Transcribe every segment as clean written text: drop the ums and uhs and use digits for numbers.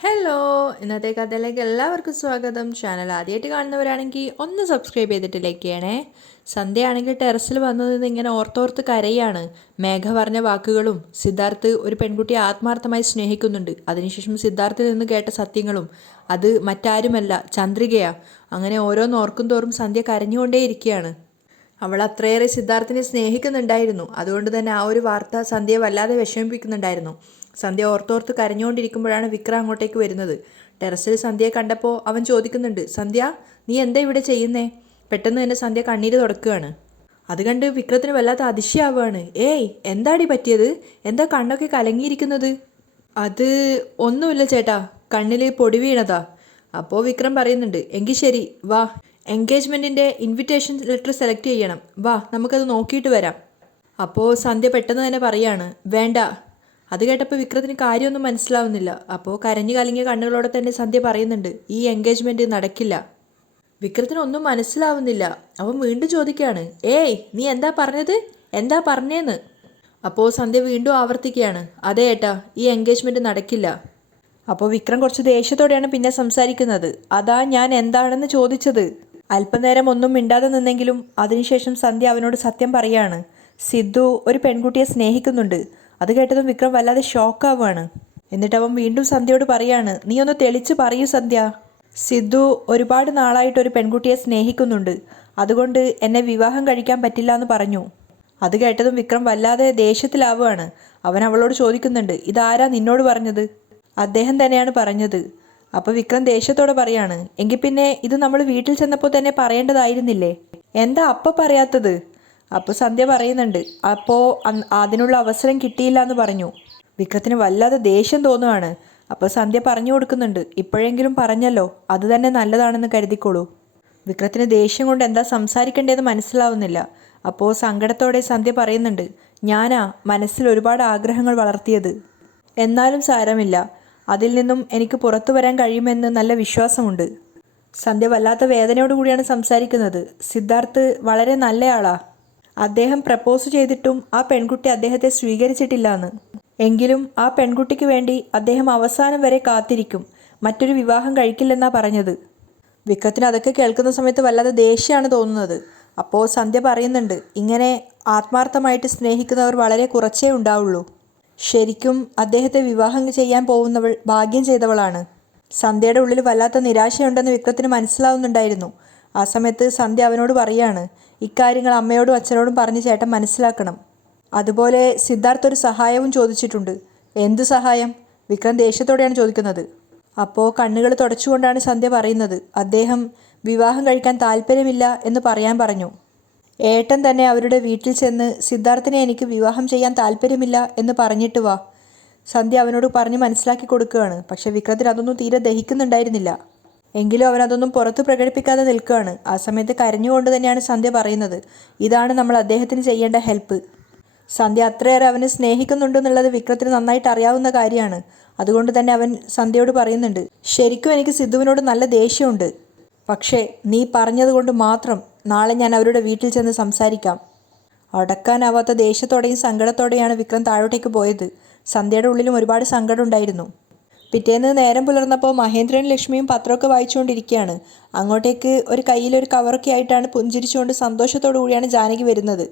Hello, ഇന്നത്തെ കഥയിലേക്ക് എല്ലാവർക്കും സ്വാഗതം. ചാനൽ ആദ്യമായിട്ട് കാണുന്നവരാണെങ്കിൽ ഒന്ന് സബ്സ്ക്രൈബ് ചെയ്തിട്ട് ലൈക്ക് ചെയ്യണേ. സന്ധ്യയാണെങ്കിൽ ടെറസിൽ വന്നു നിന്ന് ഇങ്ങനെ ഓർത്തോർത്ത് കരയാണ്. മേഘ പറഞ്ഞ വാക്കുകളും സിദ്ധാർത്ഥ് ഒരു പെൺകുട്ടിയെ ആത്മാർത്ഥമായി സ്നേഹിക്കുന്നുണ്ട്. അതിനുശേഷം സിദ്ധാർത്ഥിൽ നിന്ന് കേട്ട സത്യങ്ങളും അത് മറ്റാരുമല്ല ചന്ദ്രികയാ. അങ്ങനെ ഓരോന്ന് ഓർക്കും തോറും സന്ധ്യ കരഞ്ഞുകൊണ്ടേയിരിക്കുകയാണ്. അവൾ അത്രയേറെ സിദ്ധാർത്ഥിനെ സ്നേഹിക്കുന്നുണ്ടായിരുന്നു. അതുകൊണ്ട് തന്നെ ആ ഒരു വാർത്ത സന്ധ്യയെ വല്ലാതെ വിഷമിപ്പിക്കുന്നുണ്ടായിരുന്നു. സന്ധ്യ ഓർത്തോർത്ത് കരഞ്ഞുകൊണ്ടിരിക്കുമ്പോഴാണ് വിക്രം അങ്ങോട്ടേക്ക് വരുന്നത്. ടെറസിൽ സന്ധ്യയെ കണ്ടപ്പോൾ അവൻ ചോദിക്കുന്നുണ്ട്, സന്ധ്യ, നീ എന്താ ഇവിടെ ചെയ്യുന്നേ? പെട്ടെന്ന് തന്നെ സന്ധ്യ കണ്ണീര് തുടക്കുകയാണ്. അത് കണ്ട് വിക്രത്തിന് വല്ലാത്ത അതിശയാവുകയാണ്. ഏയ്, എന്താടി പറ്റിയത്? എന്താ കണ്ണൊക്കെ കലങ്ങിയിരിക്കുന്നത്? അത് ഒന്നുമില്ല ചേട്ടാ, കണ്ണിൽ പൊടി വീണതാ. അപ്പോൾ വിക്രം പറയുന്നുണ്ട്, എങ്കിൽ ശരി വാ, എൻഗേജ്മെൻറ്റിൻ്റെ ഇൻവിറ്റേഷൻ ലെറ്റർ സെലക്ട് ചെയ്യണം, വാ നമുക്കത് നോക്കിയിട്ട് വരാം. അപ്പോൾ സന്ധ്യ പെട്ടെന്ന് തന്നെ പറയാണ്, വേണ്ട. അത് കേട്ടപ്പോൾ വിക്രത്തിന് കാര്യമൊന്നും മനസ്സിലാവുന്നില്ല. അപ്പോൾ കരഞ്ഞു കലങ്ങിയ കണ്ണുകളോടെ തന്നെ സന്ധ്യ പറയുന്നുണ്ട്, ഈ എൻഗേജ്മെൻറ്റ് നടക്കില്ല. വിക്രത്തിന് ഒന്നും മനസ്സിലാവുന്നില്ല. അവൻ വീണ്ടും ചോദിക്കുകയാണ്, ഏയ് നീ എന്താ പറഞ്ഞത്? എന്താ പറഞ്ഞേന്ന്? അപ്പോൾ സന്ധ്യ വീണ്ടും ആവർത്തിക്കുകയാണ്, അതെ ഏട്ടാ, ഈ എൻഗേജ്മെൻറ്റ് നടക്കില്ല. അപ്പോൾ വിക്രം കുറച്ച് ദേഷ്യത്തോടെയാണ് പിന്നെ സംസാരിക്കുന്നത്. അതാ ഞാൻ എന്താണെന്ന് ചോദിച്ചത്. അല്പനേരം ഒന്നും മിണ്ടാതെ നിന്നെങ്കിലും അതിനുശേഷം സന്ധ്യ അവനോട് സത്യം പറയാണ്. സിദ്ധു ഒരു പെൺകുട്ടിയെ സ്നേഹിക്കുന്നുണ്ട്. അത് കേട്ടതും വിക്രം വല്ലാതെ ഷോക്കാവുകയാണ്. എന്നിട്ട് അവൻ വീണ്ടും സന്ധ്യയോട് പറയാണ്, നീ ഒന്ന് തെളിച്ച് പറയൂ സന്ധ്യ. സിദ്ധു ഒരുപാട് നാളായിട്ട് ഒരു പെൺകുട്ടിയെ സ്നേഹിക്കുന്നുണ്ട്. അതുകൊണ്ട് എന്നെ വിവാഹം കഴിക്കാൻ പറ്റില്ല എന്ന് പറഞ്ഞു. അത് കേട്ടതും വിക്രം വല്ലാതെ ദേഷ്യത്തിലാവുകയാണ്. അവൻ അവളോട് ചോദിക്കുന്നുണ്ട്, ഇതാരാ നിന്നോട് പറഞ്ഞത്? അദ്ദേഹം തന്നെയാണ് പറഞ്ഞത്. അപ്പോൾ വിക്രം ദേഷ്യത്തോടെ പറയാണ്, എങ്കിൽ പിന്നെ ഇത് നമ്മൾ വീട്ടിൽ ചെന്നപ്പോൾ തന്നെ പറയേണ്ടതായിരുന്നില്ലേ? എന്താ അപ്പം പറയാത്തത്? അപ്പോൾ സന്ധ്യ പറയുന്നുണ്ട്, അപ്പോൾ അതിനുള്ള അവസരം കിട്ടിയില്ല എന്ന് പറഞ്ഞു. വിക്രത്തിന് വല്ലാതെ ദേഷ്യം തോന്നുകയാണ്. അപ്പോൾ സന്ധ്യ പറഞ്ഞു കൊടുക്കുന്നുണ്ട്, ഇപ്പോഴെങ്കിലും പറഞ്ഞല്ലോ, അത് തന്നെ നല്ലതാണെന്ന് കരുതിക്കോളൂ. വിക്രത്തിന് ദേഷ്യം കൊണ്ട് എന്താ സംസാരിക്കേണ്ടതെന്ന് മനസ്സിലാവുന്നില്ല. അപ്പോൾ സങ്കടത്തോടെ സന്ധ്യ പറയുന്നുണ്ട്, ഞാനാ മനസ്സിൽ ഒരുപാട് ആഗ്രഹങ്ങൾ വളർത്തിയത്. എന്നാലും സാരമില്ല, അതിൽ നിന്നും എനിക്ക് പുറത്തു വരാൻ കഴിയുമെന്ന് നല്ല വിശ്വാസമുണ്ട്. സന്ധ്യ വല്ലാത്ത വേദനയോടുകൂടിയാണ് സംസാരിക്കുന്നത്. സിദ്ധാർത്ഥ് വളരെ നല്ലയാളാ. അദ്ദേഹം പ്രപ്പോസ് ചെയ്തിട്ടും ആ പെൺകുട്ടി അദ്ദേഹത്തെ സ്വീകരിച്ചിട്ടില്ല എന്ന്. എങ്കിലും ആ പെൺകുട്ടിക്ക് വേണ്ടി അദ്ദേഹം അവസാനം വരെ കാത്തിരിക്കും. മറ്റൊരു വിവാഹം കഴിക്കില്ലെന്നാണ് പറഞ്ഞത്. വിക്രത്തിന് അതൊക്കെ കേൾക്കുന്ന സമയത്ത് വല്ലാതെ ദേഷ്യമാണ് തോന്നുന്നത്. അപ്പോൾ സന്ധ്യ പറയുന്നുണ്ട്, ഇങ്ങനെ ആത്മാർത്ഥമായിട്ട് സ്നേഹിക്കുന്നവർ വളരെ കുറച്ചേ ഉണ്ടാവുള്ളൂ. ശരിക്കും അദ്ദേഹത്തെ വിവാഹം ചെയ്യാൻ പോകുന്നവൾ ഭാഗ്യം ചെയ്തവളാണ്. സന്ധ്യയുടെ ഉള്ളിൽ വല്ലാത്ത നിരാശയുണ്ടെന്ന് വിക്രത്തിന് മനസ്സിലാവുന്നുണ്ടായിരുന്നു. ആ സമയത്ത് സന്ധ്യ അവനോട് പറയാണ്, ഇക്കാര്യങ്ങൾ അമ്മയോടും അച്ഛനോടും പറഞ്ഞ് ചേട്ടൻ മനസ്സിലാക്കണം. അതുപോലെ സിദ്ധാർത്ഥ് ഒരു സഹായവും ചോദിച്ചിട്ടുണ്ട്. എന്ത് സഹായം? വിക്രം ദേഷ്യത്തോടെയാണ് ചോദിക്കുന്നത്. അപ്പോൾ കണ്ണുകൾ തുടച്ചുകൊണ്ടാണ് സന്ധ്യ പറയുന്നത്, അദ്ദേഹം വിവാഹം കഴിക്കാൻ താല്പര്യമില്ല എന്ന് പറയാൻ പറഞ്ഞു. ഏട്ടൻ തന്നെ അവരുടെ വീട്ടിൽ ചെന്ന് സിദ്ധാർത്ഥിനെ എനിക്ക് വിവാഹം ചെയ്യാൻ താല്പര്യമില്ല എന്ന് പറഞ്ഞിട്ട് വാ. സന്ധ്യ അവനോട് പറഞ്ഞ് മനസ്സിലാക്കി കൊടുക്കുകയാണ്. പക്ഷേ വിക്രത്തിന് അതൊന്നും തീരെ ദഹിക്കുന്നുണ്ടായിരുന്നില്ല. എങ്കിലും അവനതൊന്നും പുറത്ത് പ്രകടിപ്പിക്കാതെ നിൽക്കുകയാണ്. ആ സമയത്ത് കരഞ്ഞുകൊണ്ട് തന്നെയാണ് സന്ധ്യ പറയുന്നത്, ഇതാണ് നമ്മൾ അദ്ദേഹത്തിന് ചെയ്യേണ്ട ഹെൽപ്പ്. സന്ധ്യ അത്രയേറെ അവനെ സ്നേഹിക്കുന്നുണ്ടെന്നുള്ളത് വിക്രത്തിന് നന്നായിട്ട് അറിയാവുന്ന കാര്യമാണ്. അതുകൊണ്ട് തന്നെ അവൻ സന്ധ്യയോട് പറയുന്നുണ്ട്, ശരിക്കും എനിക്ക് സിദ്ധുവിനോട് നല്ല ദേഷ്യമുണ്ട്. പക്ഷേ നീ പറഞ്ഞതുകൊണ്ട് മാത്രം നാളെ ഞാൻ അവരുടെ വീട്ടിൽ ചെന്ന് സംസാരിക്കാം. അടക്കാനാവാത്ത ദേഷ്യത്തോടെയും സങ്കടത്തോടെയാണ് വിക്രം താഴോട്ടേക്ക് പോയത്. സന്ധ്യയുടെ ഉള്ളിലും ഒരുപാട് സങ്കടം ഉണ്ടായിരുന്നു. പിറ്റേന്ന് നേരം പുലർന്നപ്പോൾ മഹേന്ദ്രനും ലക്ഷ്മിയും പത്രമൊക്കെ വായിച്ചുകൊണ്ടിരിക്കുകയാണ്. അങ്ങോട്ടേക്ക് ഒരു കയ്യിലൊരു കവറൊക്കെ ആയിട്ടാണ് പുഞ്ചിരിച്ചുകൊണ്ട് സന്തോഷത്തോടു കൂടിയാണ് ജാനകി വരുന്നത്.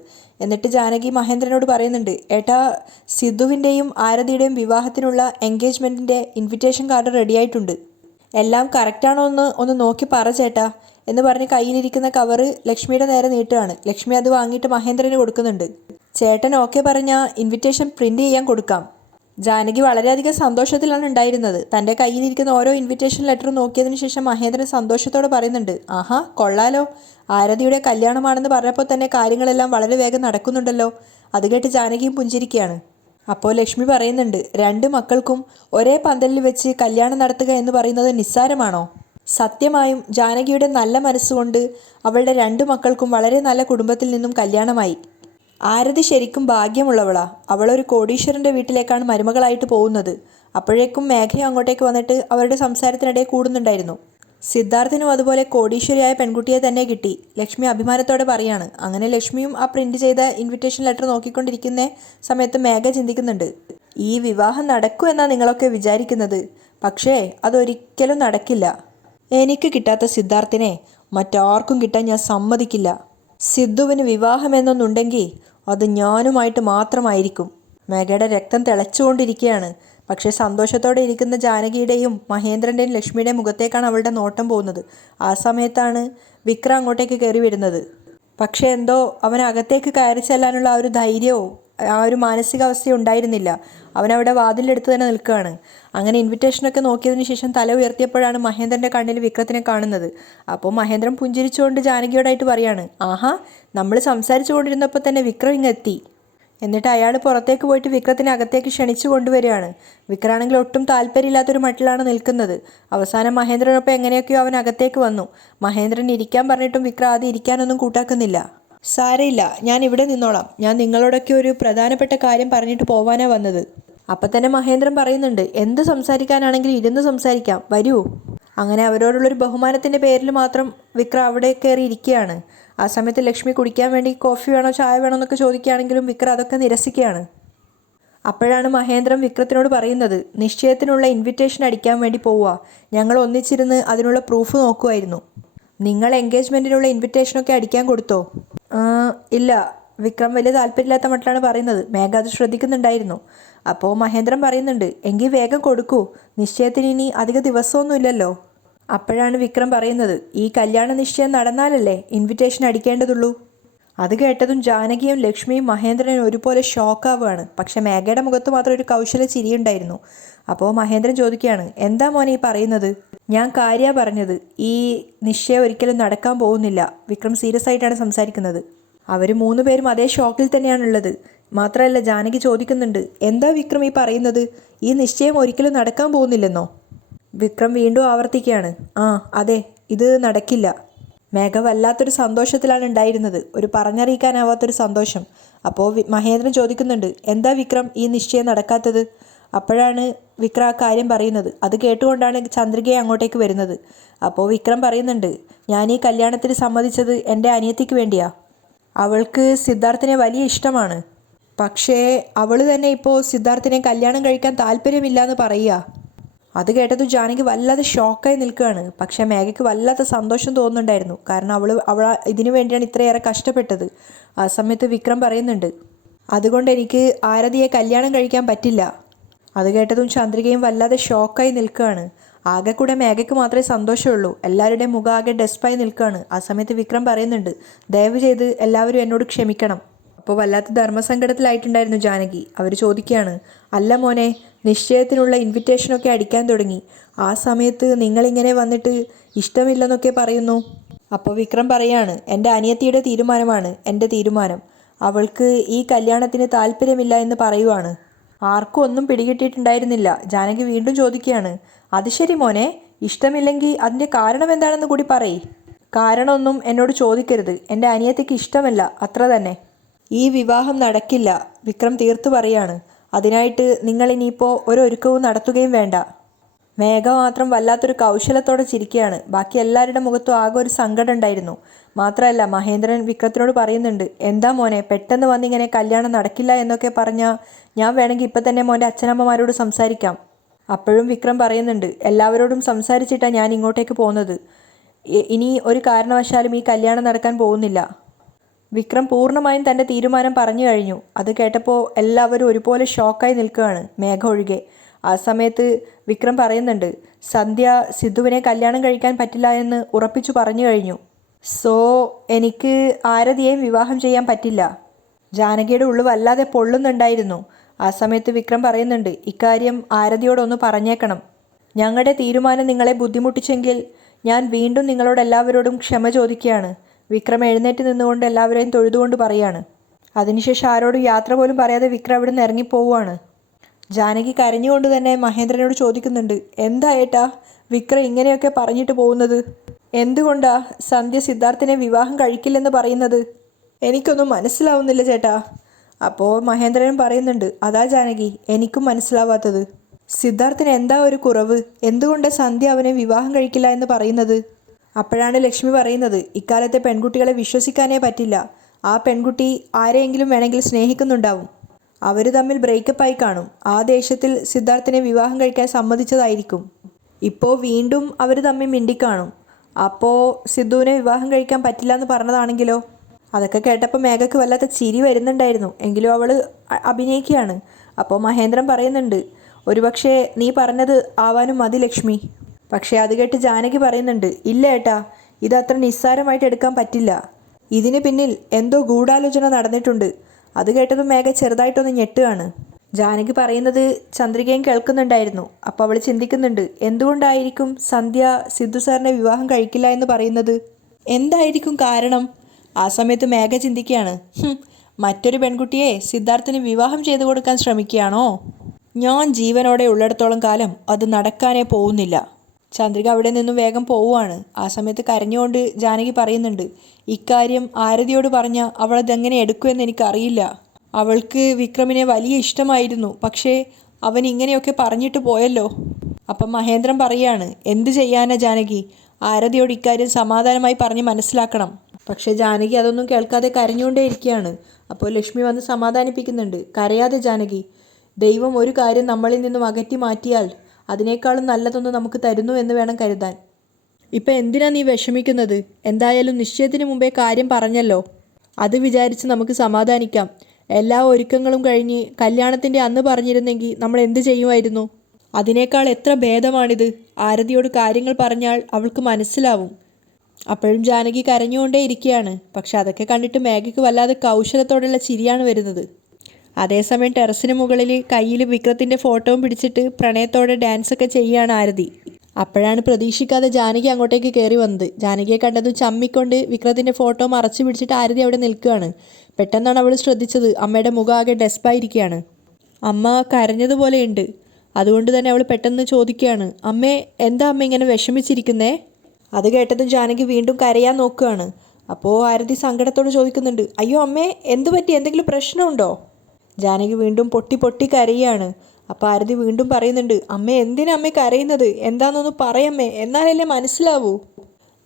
എന്നിട്ട് ജാനകി മഹേന്ദ്രനോട് പറയുന്നുണ്ട്, ഏട്ടാ, സിദ്ധുവിൻ്റെയും ആരതിയുടെയും വിവാഹത്തിനുള്ള എൻഗേജ്മെൻറ്റിൻ്റെ ഇൻവിറ്റേഷൻ കാർഡ് റെഡിയായിട്ടുണ്ട്. എല്ലാം കറക്റ്റാണോ ഒന്ന് നോക്കി പറ ചേട്ടാ എന്ന് പറഞ്ഞ് കയ്യിലിരിക്കുന്ന കവറ് ലക്ഷ്മിയുടെ നേരെ നീട്ടുകയാണ്. ലക്ഷ്മി അത് വാങ്ങിയിട്ട് മഹേന്ദ്രന് കൊടുക്കുന്നുണ്ട്. ചേട്ടൻ ഓക്കെ പറഞ്ഞാൽ ഇൻവിറ്റേഷൻ പ്രിൻ്റ് ചെയ്യാൻ കൊടുക്കാം. ജാനകി വളരെയധികം സന്തോഷത്തിലാണ് ഉണ്ടായിരുന്നത്. തൻ്റെ കയ്യിലിരിക്കുന്ന ഓരോ ഇൻവിറ്റേഷൻ ലെറ്ററും നോക്കിയതിന് ശേഷം മഹേന്ദ്രൻ സന്തോഷത്തോടെ പറയുന്നുണ്ട്, ആഹാ കൊള്ളാലോ, ആരതിയുടെ കല്യാണമാണെന്ന് പറഞ്ഞപ്പോൾ തന്നെ കാര്യങ്ങളെല്ലാം വളരെ വേഗം നടക്കുന്നുണ്ടല്ലോ. അത് കേട്ട് ജാനകിയും പുഞ്ചിരിക്കുകയാണ്. അപ്പോൾ ലക്ഷ്മി പറയുന്നുണ്ട്, രണ്ട് മക്കൾക്കും ഒരേ പന്തലിൽ വെച്ച് കല്യാണം നടത്തുക എന്ന് പറയുന്നത് നിസ്സാരമാണോ? സത്യമായും ജാനകിയുടെ നല്ല മനസ്സുകൊണ്ട് അവളുടെ രണ്ട് മക്കൾക്കും വളരെ നല്ല കുടുംബത്തിൽ നിന്നും കല്യാണമായി. ആരതി ശരിക്കും ഭാഗ്യമുള്ളവളാ. അവളൊരു കോടീശ്വരൻ്റെ വീട്ടിലേക്കാണ് മരുമകളായിട്ട് പോകുന്നത്. അപ്പോഴേക്കും മേഘയും അങ്ങോട്ടേക്ക് വന്നിട്ട് അവരുടെ സംസാരത്തിനിടയിൽ കൂടുന്നുണ്ടായിരുന്നു. സിദ്ധാർത്ഥിനും അതുപോലെ കോടീശ്വരിയായ പെൺകുട്ടിയെ തന്നെ കിട്ടി. ലക്ഷ്മി അഭിമാനത്തോടെ പറയാണ്. അങ്ങനെ ലക്ഷ്മിയും ആ പ്രിന്റ് ചെയ്ത ഇൻവിറ്റേഷൻ ലെറ്റർ നോക്കിക്കൊണ്ടിരിക്കുന്ന സമയത്ത് മേഘ ചിന്തിക്കുന്നുണ്ട്, ഈ വിവാഹം നടക്കൂ എന്നാണ് നിങ്ങളൊക്കെ വിചാരിക്കുന്നത്. പക്ഷേ അതൊരിക്കലും നടക്കില്ല. എനിക്ക് കിട്ടാത്ത സിദ്ധാർത്ഥിനെ മറ്റാർക്കും കിട്ടാൻ ഞാൻ സമ്മതിക്കില്ല. സിദ്ധുവിന് വിവാഹമെന്നൊന്നുണ്ടെങ്കിൽ അത് ഞാനുമായിട്ട് മാത്രമായിരിക്കും. മേഘയുടെ രക്തം തിളച്ചുകൊണ്ടിരിക്കുകയാണ്. പക്ഷേ സന്തോഷത്തോടെ ഇരിക്കുന്ന ജാനകിയുടെയും മഹേന്ദ്രൻ്റെയും ലക്ഷ്മിയുടെയും മുഖത്തേക്കാണ് അവളുടെ നോട്ടം പോകുന്നത്. ആ സമയത്താണ് വിക്രം അങ്ങോട്ടേക്ക് കയറി വരുന്നത്. പക്ഷേ എന്തോ അവൻ അകത്തേക്ക് കയറി ചെല്ലാനുള്ള ആ ഒരു ധൈര്യമോ ആ ഒരു മാനസികാവസ്ഥയോ ഉണ്ടായിരുന്നില്ല. അവനവിടെ വാതിലെടുത്ത് തന്നെ നിൽക്കുകയാണ്. അങ്ങനെ ഇൻവിറ്റേഷനൊക്കെ നോക്കിയതിന് ശേഷം തല ഉയർത്തിയപ്പോഴാണ് മഹേന്ദ്രൻ്റെ കണ്ണിൽ വിക്രത്തിനെ കാണുന്നത്. അപ്പോൾ മഹേന്ദ്രൻ പുഞ്ചിരിച്ചുകൊണ്ട് ജാനകിയോടായിട്ട് പറയാണ്, ആഹാ, നമ്മൾ സംസാരിച്ചു കൊണ്ടിരുന്നപ്പോൾ തന്നെ വിക്രം ഇങ്ങെത്തി. എന്നിട്ട് അയാൾ പുറത്തേക്ക് പോയിട്ട് വിക്രത്തിനെ അകത്തേക്ക് ക്ഷണിച്ചു കൊണ്ടുവരികയാണ്. വിക്രാണെങ്കിൽ ഒട്ടും താല്പര്യമില്ലാത്തൊരു മട്ടിലാണ് നിൽക്കുന്നത്. അവസാനം മഹേന്ദ്രനൊപ്പം എങ്ങനെയൊക്കെയോ അവൻ അകത്തേക്ക് വന്നു. മഹേന്ദ്രൻ ഇരിക്കാൻ പറഞ്ഞിട്ടും വിക്രം ആദ്യം ഇരിക്കാനൊന്നും കൂട്ടാക്കുന്നില്ല. സാരയില്ല, ഞാൻ ഇവിടെ നിന്നോളാം. ഞാൻ നിങ്ങളോടൊക്കെ ഒരു പ്രധാനപ്പെട്ട കാര്യം പറഞ്ഞിട്ട് പോവാനാ വന്നത്. അപ്പം തന്നെ മഹേന്ദ്രൻ പറയുന്നുണ്ട്, എന്ത് സംസാരിക്കാനാണെങ്കിലും ഇരുന്ന് സംസാരിക്കാം, വരൂ. അങ്ങനെ അവരോടുള്ളൊരു ബഹുമാനത്തിൻ്റെ പേരിൽ മാത്രം വിക്രം അവിടെ കയറി ഇരിക്കുകയാണ്. ആ സമയത്ത് ലക്ഷ്മി കുടിക്കാൻ വേണ്ടി കോഫി വേണോ ചായ വേണോ എന്നൊക്കെ ചോദിക്കുകയാണെങ്കിലും വിക്രം അതൊക്കെ നിരസിക്കുകയാണ്. അപ്പോഴാണ് മഹേന്ദ്രൻ വിക്രത്തിനോട് പറയുന്നത്, നിശ്ചയത്തിനുള്ള ഇൻവിറ്റേഷൻ അടിക്കാൻ വേണ്ടി പോവുക. ഞങ്ങൾ ഒന്നിച്ചിരുന്ന് അതിനുള്ള പ്രൂഫ് നോക്കുമായിരുന്നു. നിങ്ങൾ എൻഗേജ്മെൻറ്റിനുള്ള ഇൻവിറ്റേഷനൊക്കെ അടിക്കാൻ കൊടുത്തോ? ഇല്ല. വിക്രം വലിയ താല്പര്യമില്ലാത്ത മട്ടിലാണ് പറയുന്നത്. മേഘ അത് ശ്രദ്ധിക്കുന്നുണ്ടായിരുന്നു. അപ്പോൾ മഹേന്ദ്രൻ പറയുന്നുണ്ട്, എങ്കിൽ വേഗം കൊടുക്കൂ. നിശ്ചയത്തിന് ഇനി അധിക ദിവസമൊന്നുമില്ലല്ലോ. അപ്പോഴാണ് വിക്രം പറയുന്നത്, ഈ കല്യാണ നിശ്ചയം നടന്നാലല്ലേ ഇൻവിറ്റേഷൻ അടിക്കേണ്ടതുള്ളൂ. അത് കേട്ടതും ജാനകിയും ലക്ഷ്മിയും മഹേന്ദ്രനും ഒരുപോലെ ഷോക്കാവുകയാണ്. പക്ഷെ മേഘയുടെ മുഖത്ത് മാത്രം ഒരു കൗശല ചിരിയുണ്ടായിരുന്നു. അപ്പോൾ മഹേന്ദ്രൻ ചോദിക്കുകയാണ്, എന്താ മോനെ ഈ പറയുന്നത്? ഞാൻ കാര്യമാണ് പറഞ്ഞത്. ഈ നിശ്ചയം ഒരിക്കലും നടക്കാൻ പോകുന്നില്ല. വിക്രം സീരിയസ് ആയിട്ടാണ് സംസാരിക്കുന്നത്. അവർ 3 പേരും അതേ ഷോക്കിൽ തന്നെയാണുള്ളത്. മാത്രമല്ല ജാനകി ചോദിക്കുന്നുണ്ട്, എന്താ വിക്രം ഈ പറയുന്നത്? ഈ നിശ്ചയം ഒരിക്കലും നടക്കാൻ പോകുന്നില്ലെന്നോ? വിക്രം വീണ്ടും ആവർത്തിക്കുകയാണ്, അതെ, ഇത് നടക്കില്ല. മേഘ വല്ലാത്തൊരു സന്തോഷത്തിലാണ് ഉണ്ടായിരുന്നത്, ഒരു പറഞ്ഞറിയിക്കാനാവാത്തൊരു സന്തോഷം. അപ്പോൾ മഹേന്ദ്രൻ ചോദിക്കുന്നുണ്ട്, എന്താ വിക്രം ഈ നിശ്ചയം നടക്കാത്തത്? അപ്പോഴാണ് വിക്രം ആ കാര്യം പറയുന്നത്. അത് കേട്ടുകൊണ്ടാണ് ചന്ദ്രികയെ അങ്ങോട്ടേക്ക് വരുന്നത്. അപ്പോൾ വിക്രം പറയുന്നുണ്ട്, ഞാൻ ഈ കല്യാണത്തിന് സമ്മതിച്ചത് എൻ്റെ അനിയത്തിക്ക് വേണ്ടിയാ. അവൾക്ക് സിദ്ധാർത്ഥിനെ വലിയ ഇഷ്ടമാണ്. പക്ഷേ അവൾ തന്നെ ഇപ്പോൾ സിദ്ധാർത്ഥിനെ കല്യാണം കഴിക്കാൻ താല്പര്യമില്ല എന്ന് പറയുക. അത് കേട്ടത് ജാനകി വല്ലാതെ ഷോക്കായി നിൽക്കുകയാണ്. പക്ഷേ മേഘയ്ക്ക് വല്ലാത്ത സന്തോഷം തോന്നുന്നുണ്ടായിരുന്നു. കാരണം അവൾ ഇതിനു വേണ്ടിയാണ് ഇത്രയേറെ കഷ്ടപ്പെട്ടത്. ആ സമയത്ത് വിക്രം പറയുന്നുണ്ട്, അതുകൊണ്ട് എനിക്ക് ആരതിയെ കല്യാണം കഴിക്കാൻ പറ്റില്ല. അത് കേട്ടതും ചന്ദ്രികയും വല്ലാതെ ഷോക്കായി നിൽക്കുകയാണ്. ആകെ കൂടെ മേഘയ്ക്ക് മാത്രമേ സന്തോഷമുള്ളൂ. എല്ലാവരുടെയും മുഖം ആകെ ഡെസ്പായി നിൽക്കുകയാണ്. ആ സമയത്ത് വിക്രം പറയുന്നുണ്ട്, ദയവ് ചെയ്ത് എല്ലാവരും എന്നോട് ക്ഷമിക്കണം. അപ്പോൾ വല്ലാത്ത ധർമ്മസങ്കടത്തിലായിട്ടുണ്ടായിരുന്നു ജാനകി. അവർ ചോദിക്കുകയാണ്, അല്ല മോനെ, നിശ്ചയത്തിനുള്ള ഇൻവിറ്റേഷനൊക്കെ അടിക്കാൻ തുടങ്ങി. ആ സമയത്ത് നിങ്ങളിങ്ങനെ വന്നിട്ട് ഇഷ്ടമില്ലെന്നൊക്കെ പറയുന്നു. അപ്പോൾ വിക്രം പറയാണ്, എൻ്റെ അനിയത്തിയുടെ തീരുമാനമാണ് എൻ്റെ തീരുമാനം. അവൾക്ക് ഈ കല്യാണത്തിന് താല്പര്യമില്ല എന്ന് പറയുവാണ്. ആർക്കും ഒന്നും പിടികിട്ടിയിട്ടുണ്ടായിരുന്നില്ല. ജാനകി വീണ്ടും ചോദിക്കുകയാണ്, അത് ശരി മോനെ, ഇഷ്ടമില്ലെങ്കിൽ അതിൻ്റെ കാരണം എന്താണെന്ന് കൂടി പറയ്. കാരണമൊന്നും എന്നോട് ചോദിക്കരുത്. എൻ്റെ അനിയത്തിക്ക് ഇഷ്ടമല്ല, അത്ര തന്നെ. ഈ വിവാഹം നടക്കില്ല, വിക്രം തീർത്തു പറയാണ്. അതിനായിട്ട് നിങ്ങൾ ഇനിയിപ്പോൾ ഒരുക്കവും നടത്തുകയും വേണ്ട. മേഘ മാത്രം വല്ലാത്തൊരു കൗശലത്തോടെ ചിരിക്കുകയാണ്. ബാക്കി എല്ലാവരുടെ മുഖത്തും ആകെ ഒരു സങ്കടം ഉണ്ടായിരുന്നു. മാത്രമല്ല മഹേന്ദ്രൻ വിക്രത്തിനോട് പറയുന്നുണ്ട്, എന്താ മോനെ പെട്ടെന്ന് വന്നിങ്ങനെ കല്യാണം നടക്കില്ല എന്നൊക്കെ പറഞ്ഞാൽ ഞാൻ വേണമെങ്കിൽ ഇപ്പം തന്നെ മോൻ്റെ അച്ഛനമ്മമാരോട് സംസാരിക്കാം. അപ്പോഴും വിക്രം പറയുന്നുണ്ട്, എല്ലാവരോടും സംസാരിച്ചിട്ടാണ് ഞാൻ ഇങ്ങോട്ടേക്ക് പോകുന്നത്. ഇനി ഒരു കാരണവശാലും ഈ കല്യാണം നടക്കാൻ പോകുന്നില്ല. വിക്രം പൂർണ്ണമായും തൻ്റെ തീരുമാനം പറഞ്ഞു കഴിഞ്ഞു. അത് കേട്ടപ്പോൾ എല്ലാവരും ഒരുപോലെ ഷോക്കായി നിൽക്കുകയാണ്, മേഘ ഒഴികെ. ആ സമയത്ത് വിക്രം പറയുന്നുണ്ട്, സന്ധ്യ സിദ്ധുവിനെ കല്യാണം കഴിക്കാൻ പറ്റില്ല എന്ന് ഉറപ്പിച്ചു പറഞ്ഞു കഴിഞ്ഞു. സോ എനിക്ക് ആരതിയെയും വിവാഹം ചെയ്യാൻ പറ്റില്ല. ജാനകിയുടെ ഉള്ളു വല്ലാതെ പൊള്ളുന്നുണ്ടായിരുന്നു. ആ സമയത്ത് വിക്രം പറയുന്നുണ്ട്, ഇക്കാര്യം ആരതിയോടൊന്ന് പറഞ്ഞേക്കണം. ഞങ്ങളുടെ തീരുമാനം നിങ്ങളെ ബുദ്ധിമുട്ടിച്ചെങ്കിൽ ഞാൻ വീണ്ടും നിങ്ങളോടെല്ലാവരോടും ക്ഷമ ചോദിക്കുകയാണ്. വിക്രം എഴുന്നേറ്റ് നിന്നുകൊണ്ട് എല്ലാവരെയും തൊഴുതുകൊണ്ട് പറയാണ്. അതിനുശേഷം ആരോടും യാത്ര പോലും പറയാതെ വിക്രം അവിടെ നിന്ന് ഇറങ്ങിപ്പോവുകയാണ്. ജാനകി കരഞ്ഞുകൊണ്ട് തന്നെ മഹേന്ദ്രനോട് ചോദിക്കുന്നുണ്ട്, എന്താ ഏട്ടാ വിക്രം ഇങ്ങനെയൊക്കെ പറഞ്ഞിട്ട് പോകുന്നത്? എന്തുകൊണ്ടാ സന്ധ്യ സിദ്ധാർത്ഥിനെ വിവാഹം കഴിക്കില്ലെന്ന് പറയുന്നത്? എനിക്കൊന്നും മനസ്സിലാവുന്നില്ല ചേട്ടാ. അപ്പോൾ മഹേന്ദ്രനും പറയുന്നുണ്ട്, അതാ ജാനകി എനിക്കും മനസ്സിലാവാത്തത്. സിദ്ധാർത്ഥിന് എന്താ ഒരു കുറവ്? എന്തുകൊണ്ട് സന്ധ്യ അവനെ വിവാഹം കഴിക്കില്ല എന്ന് പറയുന്നത്? അപ്പോഴാണ് ലക്ഷ്മി പറയുന്നത്, ഇക്കാലത്തെ പെൺകുട്ടികളെ വിശ്വസിക്കാനേ പറ്റില്ല. ആ പെൺകുട്ടി ആരെയെങ്കിലും വേണമെങ്കിൽ സ്നേഹിക്കുന്നുണ്ടാവും. അവർ തമ്മിൽ ബ്രേക്കപ്പ് ആയി കാണും. ആ ദേഷ്യത്തിൽ സിദ്ധാർത്ഥിനെ വിവാഹം കഴിക്കാൻ സമ്മതിച്ചതായിരിക്കും. ഇപ്പോൾ വീണ്ടും അവർ തമ്മിൽ മിണ്ടിക്കാണും. അപ്പോൾ സിദ്ധുവിനെ വിവാഹം കഴിക്കാൻ പറ്റില്ല എന്ന് പറഞ്ഞതാണെങ്കിലോ? അതൊക്കെ കേട്ടപ്പോൾ മേഘയ്ക്ക് വല്ലാത്ത ചിരി വരുന്നുണ്ടായിരുന്നു. എങ്കിലും അവൾ അഭിനയിക്കുകയാണ്. അപ്പോൾ മഹേന്ദ്രൻ പറയുന്നുണ്ട്, ഒരുപക്ഷെ നീ പറഞ്ഞത് ആവാനും മതി ലക്ഷ്മി. പക്ഷേ അത് കേട്ട് ജാനകി പറയുന്നുണ്ട്, ഇല്ല ഏട്ടാ, ഇത് അത്ര നിസ്സാരമായിട്ട് എടുക്കാൻ പറ്റില്ല. ഇതിന് പിന്നിൽ എന്തോ ഗൂഢാലോചന നടന്നിട്ടുണ്ട്. അത് കേട്ടതും മേഘ ചെറുതായിട്ടൊന്ന് ഞെട്ടുകയാണ്. ജാനകി പറയുന്നത് ചന്ദ്രികയും കേൾക്കുന്നുണ്ടായിരുന്നു. അപ്പോൾ അവൾ ചിന്തിക്കുന്നുണ്ട്, എന്തുകൊണ്ടായിരിക്കും സന്ധ്യ സിദ്ധു സാറിനെ വിവാഹം കഴിക്കില്ല എന്ന് പറയുന്നത്? എന്തായിരിക്കും കാരണം? ആ സമയത്ത് മേഘ ചിന്തിക്കുകയാണ്, മറ്റൊരു പെൺകുട്ടിയെ സിദ്ധാർത്ഥിന് വിവാഹം ചെയ്തു കൊടുക്കാൻ ശ്രമിക്കുകയാണോ? ഞാൻ ജീവനോടെ ഉള്ളിടത്തോളം കാലം അത് നടക്കാനേ പോകുന്നില്ല. ചന്ദ്രിക അവിടെ നിന്നും വേഗം പോവുകയാണ്. ആ സമയത്ത് കരഞ്ഞുകൊണ്ട് ജാനകി പറയുന്നുണ്ട്, ഇക്കാര്യം ആരതിയോട് പറഞ്ഞാൽ അവൾ അതെങ്ങനെ എടുക്കുമെന്ന് എനിക്കറിയില്ല. അവൾക്ക് വിക്രമിനെ വലിയ ഇഷ്ടമായിരുന്നു. പക്ഷേ അവൻ ഇങ്ങനെയൊക്കെ പറഞ്ഞിട്ട് പോയല്ലോ. അപ്പം മഹേന്ദ്രൻ പറയാണ്, എന്ത് ചെയ്യാനാ ജാനകി, ആരതിയോട് ഇക്കാര്യം സമാധാനമായി പറഞ്ഞ് മനസ്സിലാക്കണം. പക്ഷേ ജാനകി അതൊന്നും കേൾക്കാതെ കരഞ്ഞുകൊണ്ടേ ഇരിക്കുകയാണ്. അപ്പോൾ ലക്ഷ്മി വന്ന് സമാധാനിപ്പിക്കുന്നുണ്ട്, കരയാതെ ജാനകി, ദൈവം ഒരു കാര്യം നമ്മളിൽ നിന്നും അകറ്റി മാറ്റിയാൽ അതിനേക്കാളും നല്ലതൊന്നും നമുക്ക് തരുന്നു എന്ന് വേണം കരുതാൻ. ഇപ്പം എന്തിനാ നീ വിഷമിക്കുന്നത്? എന്തായാലും നിശ്ചയത്തിന് മുമ്പേ കാര്യം പറഞ്ഞല്ലോ. അത് വിചാരിച്ച് നമുക്ക് സമാധാനിക്കാം. എല്ലാ ഒരുക്കങ്ങളും കഴിഞ്ഞ് കല്യാണത്തിൻ്റെ അന്ന് പറഞ്ഞിരുന്നെങ്കിൽ നമ്മൾ എന്ത് ചെയ്യുമായിരുന്നു? അതിനേക്കാൾ എത്ര ഭേദമാണിത്. ആരതിയോട് കാര്യങ്ങൾ പറഞ്ഞാൽ അവൾക്ക് മനസ്സിലാവും. അപ്പോഴും ജാനകി കരഞ്ഞുകൊണ്ടേ ഇരിക്കുകയാണ്. പക്ഷെ അതൊക്കെ കണ്ടിട്ട് മേഘയ്ക്ക് വല്ലാതെ കൗശലത്തോടുള്ള ചിരിയാണ് വരുന്നത്. അതേസമയം ടെറസിന് മുകളിൽ കയ്യിൽ വിക്രത്തിൻ്റെ ഫോട്ടോയും പിടിച്ചിട്ട് പ്രണയത്തോടെ ഡാൻസൊക്കെ ചെയ്യുകയാണ് ആരതി. അപ്പോഴാണ് പ്രതീക്ഷിക്കാതെ ജാനകി അങ്ങോട്ടേക്ക് കയറി വന്നത്. ജാനകിയെ കണ്ടതും ചമ്മിക്കൊണ്ട് വിക്രത്തിൻ്റെ ഫോട്ടോ മറച്ചു പിടിച്ചിട്ട് ആരതി അവിടെ നിൽക്കുകയാണ്. പെട്ടെന്നാണ് അവൾ ശ്രദ്ധിച്ചത്, അമ്മയുടെ മുഖം ആകെ ഡെസ്പായിരിക്കുകയാണ്. അമ്മ കരഞ്ഞതുപോലെയുണ്ട്. അതുകൊണ്ട് തന്നെ അവൾ പെട്ടെന്ന് ചോദിക്കുകയാണ്, അമ്മേ, എന്താ അമ്മ ഇങ്ങനെ വിഷമിച്ചിരിക്കുന്നേ? അത് കേട്ടതും ജാനകി വീണ്ടും കരയാൻ നോക്കുകയാണ്. അപ്പോൾ ആരതി സങ്കടത്തോട് ചോദിക്കുന്നുണ്ട്, അയ്യോ അമ്മേ, എന്തു പറ്റി, എന്തെങ്കിലും പ്രശ്നമുണ്ടോ? ജാനകി വീണ്ടും പൊട്ടി പൊട്ടി കരയാണ്. അപ്പോൾ ആരതി വീണ്ടും പറയുന്നുണ്ട്, അമ്മ എന്തിനാ അമ്മ കരയുന്നത്? എന്താണെന്നൊന്ന് പറയമ്മേ, എന്നാലല്ലേ മനസ്സിലാവൂ.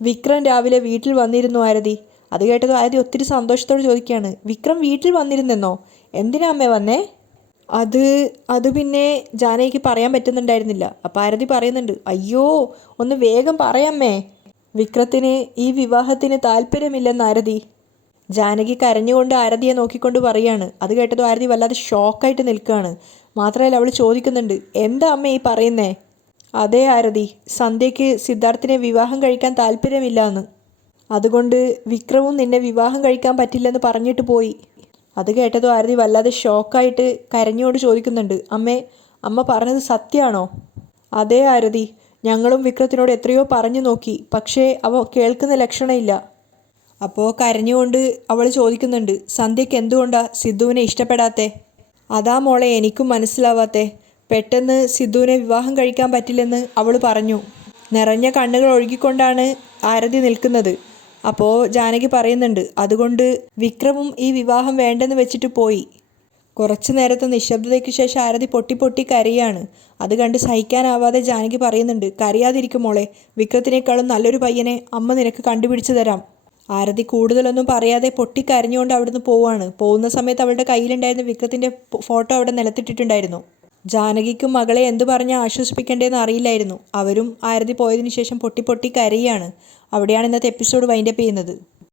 വിക്രം രാവിലെ വീട്ടിൽ വന്നിരുന്നു ആരതി. അത് കേട്ടതും ആരതി ഒത്തിരി സന്തോഷത്തോട് ചോദിക്കുകയാണ്, വിക്രം വീട്ടിൽ വന്നിരുന്നെന്നോ? എന്തിനാ അമ്മേ വന്നേ? അത് പിന്നെ ജാനകിക്ക് പറയാൻ പറ്റുന്നുണ്ടായിരുന്നില്ല. അപ്പോൾ ആരതി പറയുന്നുണ്ട്, അയ്യോ, ഒന്ന് വേഗം പറയാമ്മേ, വിക്രത്തിന് ഈ വിവാഹത്തിന് താല്പര്യമില്ലെന്ന് ആരതി. ജാനകി കരഞ്ഞുകൊണ്ട് ആരതിയെ നോക്കിക്കൊണ്ട് പറയാണ്. അത് കേട്ടതും ആരതി വല്ലാതെ ഷോക്കായിട്ട് നിൽക്കുകയാണ്. മാത്രമല്ല അവൾ ചോദിക്കുന്നുണ്ട്, എന്താ അമ്മ ഈ പറയുന്നേ? അതേ ആരതി, സന്ധ്യയ്ക്ക് സിദ്ധാർത്ഥിനെ വിവാഹം കഴിക്കാൻ താല്പര്യമില്ല എന്ന്. അതുകൊണ്ട് വിക്രമും നിന്നെ വിവാഹം കഴിക്കാൻ പറ്റില്ലെന്ന് പറഞ്ഞിട്ട് പോയി. അത് കേട്ടതും ആരതി വല്ലാതെ ഷോക്കായിട്ട് കരഞ്ഞുകൊണ്ട് ചോദിക്കുന്നുണ്ട്, അമ്മ പറഞ്ഞത് സത്യമാണോ? അതേ ആരതി, ഞങ്ങളും വിക്രത്തിനോട് എത്രയോ പറഞ്ഞു നോക്കി. പക്ഷേ അവ കേൾക്കുന്ന ലക്ഷണമില്ല. അപ്പോൾ കരഞ്ഞുകൊണ്ട് അവൾ ചോദിക്കുന്നുണ്ട്, സന്ധ്യയ്ക്ക് എന്തുകൊണ്ടാ സിദ്ധുവിനെ ഇഷ്ടപ്പെടാത്തെ? അതാ മോളെ എനിക്കും മനസ്സിലാവാത്തെ. പെട്ടെന്ന് സിദ്ധുവിനെ വിവാഹം കഴിക്കാൻ പറ്റില്ലെന്ന് അവൾ പറഞ്ഞു. നിറഞ്ഞ കണ്ണുകൾ ഒഴുകിക്കൊണ്ടാണ് ആരതി നിൽക്കുന്നത്. അപ്പോൾ ജാനകി പറയുന്നുണ്ട്, അതുകൊണ്ട് വിക്രമും ഈ വിവാഹം വേണ്ടെന്ന് വെച്ചിട്ട് പോയി. കുറച്ചു നേരത്തെ നിശബ്ദതയ്ക്ക് ശേഷം ആരതി പൊട്ടി പൊട്ടി കരയാണ്. അത് കണ്ട് സഹിക്കാനാവാതെ ജാനകി പറയുന്നുണ്ട്, കരയാതിരിക്കും മോളെ, വിക്രത്തിനേക്കാളും നല്ലൊരു പയ്യനെ അമ്മ നിനക്ക് കണ്ടുപിടിച്ചു തരാം. ആരതി കൂടുതലൊന്നും പറയാതെ പൊട്ടിക്കരഞ്ഞുകൊണ്ട് അവിടുന്ന് പോവാണ്. പോകുന്ന സമയത്ത് അവളുടെ കയ്യിലുണ്ടായിരുന്ന വിക്രത്തിൻ്റെ ഫോട്ടോ അവിടെ നിലത്തിട്ടിട്ടുണ്ടായിരുന്നു. ജാനകിക്കും മകളെ എന്തു പറഞ്ഞാൽ ആശ്വസിപ്പിക്കേണ്ടതെന്ന് അറിയില്ലായിരുന്നു. അവരും ആരതി പോയതിനു ശേഷം പൊട്ടി പൊട്ടി കരയാണ്. അവിടെയാണ് ഇന്നത്തെ എപ്പിസോഡ് വൈൻഡപ്പ് ചെയ്യുന്നത്.